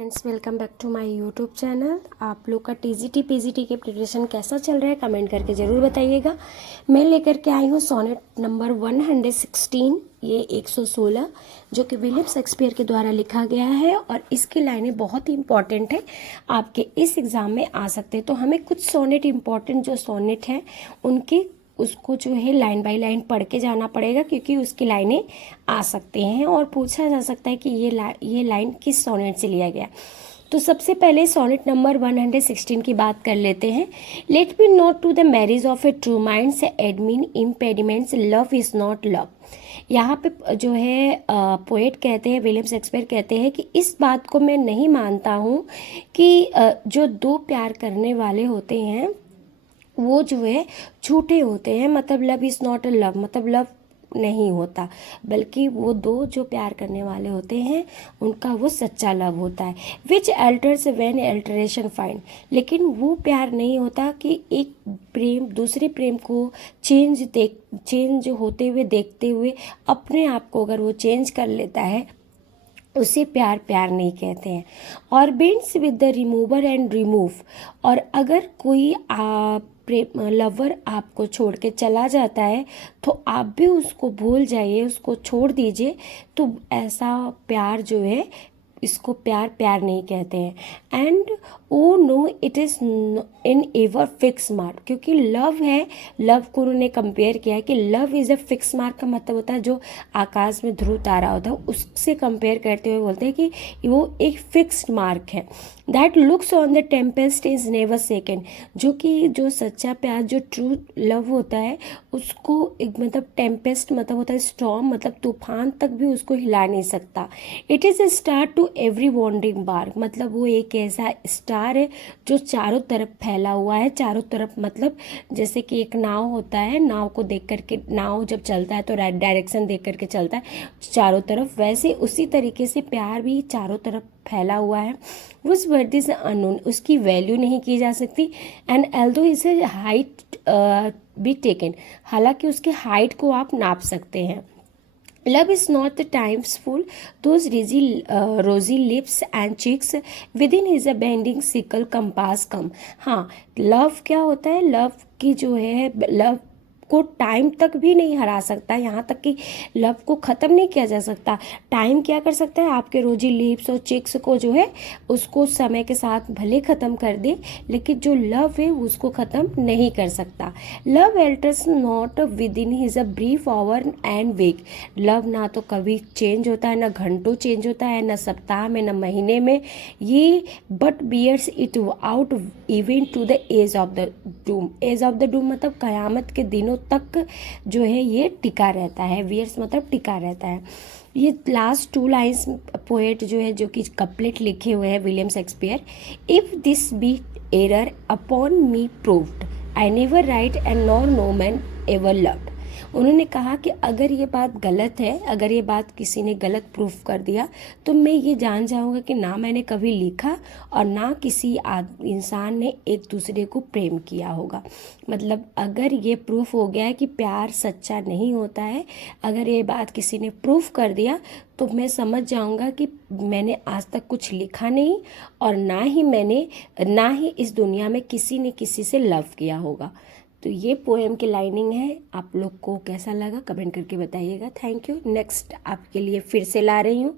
Friends, welcome back to my YouTube channel. आप लोग का टीजीटी पीजीटी के प्रिपरेशन कैसा चल रहा है कमेंट करके ज़रूर बताइएगा। मैं लेकर के आई हूँ सोनेट नंबर 116, ये 116 जो कि विलियम शेक्सपियर के द्वारा लिखा गया है और इसकी लाइनें बहुत ही इंपॉर्टेंट है, आपके इस एग्ज़ाम में आ सकते हैं। तो हमें कुछ सोनेट इंपॉर्टेंट जो सोनेट हैं उनके उसको जो है लाइन बाय लाइन पढ़ के जाना पड़ेगा, क्योंकि उसकी लाइनें आ सकते हैं और पूछा जा सकता है कि ये लाइन किस सोनेट से लिया गया। तो सबसे पहले सोनेट नंबर 116 की बात कर लेते हैं। Let me not to the marriage of a true mind से admit impediments love is not love. यहाँ पे जो है पोएट कहते हैं, विलियम शेक्सपियर कहते हैं कि इस बात को मैं नहीं मानता हूँ कि जो दो प्यार करने वाले होते हैं वो जो है झूठे होते हैं। मतलब love is not a love, मतलब लव नहीं होता, बल्कि वो दो जो प्यार करने वाले होते हैं उनका वो सच्चा लव होता है। विच एल्टर्स व्हेन एल्टरेशन फाइंड, लेकिन वो प्यार नहीं होता कि एक प्रेम दूसरे प्रेम को चेंज होते हुए देखते हुए अपने आप को अगर वो चेंज कर लेता है उसे प्यार नहीं कहते हैं। और bends with the remover and remove, और अगर कोई लवर आपको छोड़ के चला जाता है तो आप भी उसको भूल जाइए, उसको छोड़ दीजिए। तो ऐसा प्यार जो है इसको प्यार नहीं कहते हैं। And O no it is an ever fix mark, क्योंकि लव है, लव को उन्होंने कंपेयर किया है कि love is a fix mark का मतलब होता है जो आकाश में ध्रुव तारा होता है उससे कंपेयर करते हुए बोलते हैं कि वो एक फिक्स्ड मार्क है। That looks on the Tempest is never second, जो कि जो सच्चा प्यार जो ट्रू लव होता है उसको एक मतलब टेम्पेस्ट मतलब होता है स्टॉर्म, मतलब तूफान तक भी उसको हिला नहीं सकता। It is a star to every wandering bark, मतलब वो एक ऐसा स्टार है जो चारों तरफ फैला हुआ है। चारों तरफ मतलब जैसे कि एक नाव होता है, नाव को देख करके नाव जब चलता है तो राइट डायरेक्शन देख करके चलता है चारों तरफ, वैसे उसी तरीके से प्यार भी चारों तरफ फैला हुआ है। उस वर्ड इज अननोन, उसकी वैल्यू नहीं की जा सकती। And although his height be taken, हालांकि उसके हाइट को आप नाप सकते हैं। Love is not the times full, those rosy lips and cheeks within his bending sickle compass come। हाँ, लव क्या होता है, लव की जो है लव को टाइम तक भी नहीं हरा सकता, यहाँ तक कि लव को ख़त्म नहीं किया जा सकता। टाइम क्या कर सकता है, आपके रोजी लिप्स और चिक्स को जो है उसको समय के साथ भले ख़त्म कर दे, लेकिन जो लव है उसको ख़त्म नहीं कर सकता। Love alters not with in his a brief hour and week, love ना तो कभी चेंज होता है, ना घंटों चेंज होता है, ना सप्ताह में, ना महीने में, ये but bears it out even to the edge of the doom. Edge of the doom मतलब क़यामत के दिनों तक जो है ये टिका रहता है। वियर्स मतलब टिका रहता है। ये लास्ट टू लाइन्स पोएट जो है, जो कि कपलेट लिखे हुए हैं William Shakespeare. If this be error upon me proved I never write and nor no man ever loved. उन्होंने कहा कि अगर ये बात गलत है, अगर ये बात किसी ने गलत प्रूफ कर दिया तो मैं ये जान जाऊंगा कि ना मैंने कभी लिखा और ना किसी इंसान ने एक दूसरे को प्रेम किया होगा। मतलब अगर ये प्रूफ हो गया है कि प्यार सच्चा नहीं होता है, अगर ये बात किसी ने प्रूफ कर दिया तो मैं समझ जाऊंगा कि मैंने आज तक कुछ लिखा नहीं और ना ही इस दुनिया में किसी ने किसी से लव किया होगा। तो ये पोएम की लाइनिंग है। आप लोग को कैसा लगा कमेंट करके बताइएगा। Thank you. नेक्स्ट आपके लिए फिर से ला रही हूँ।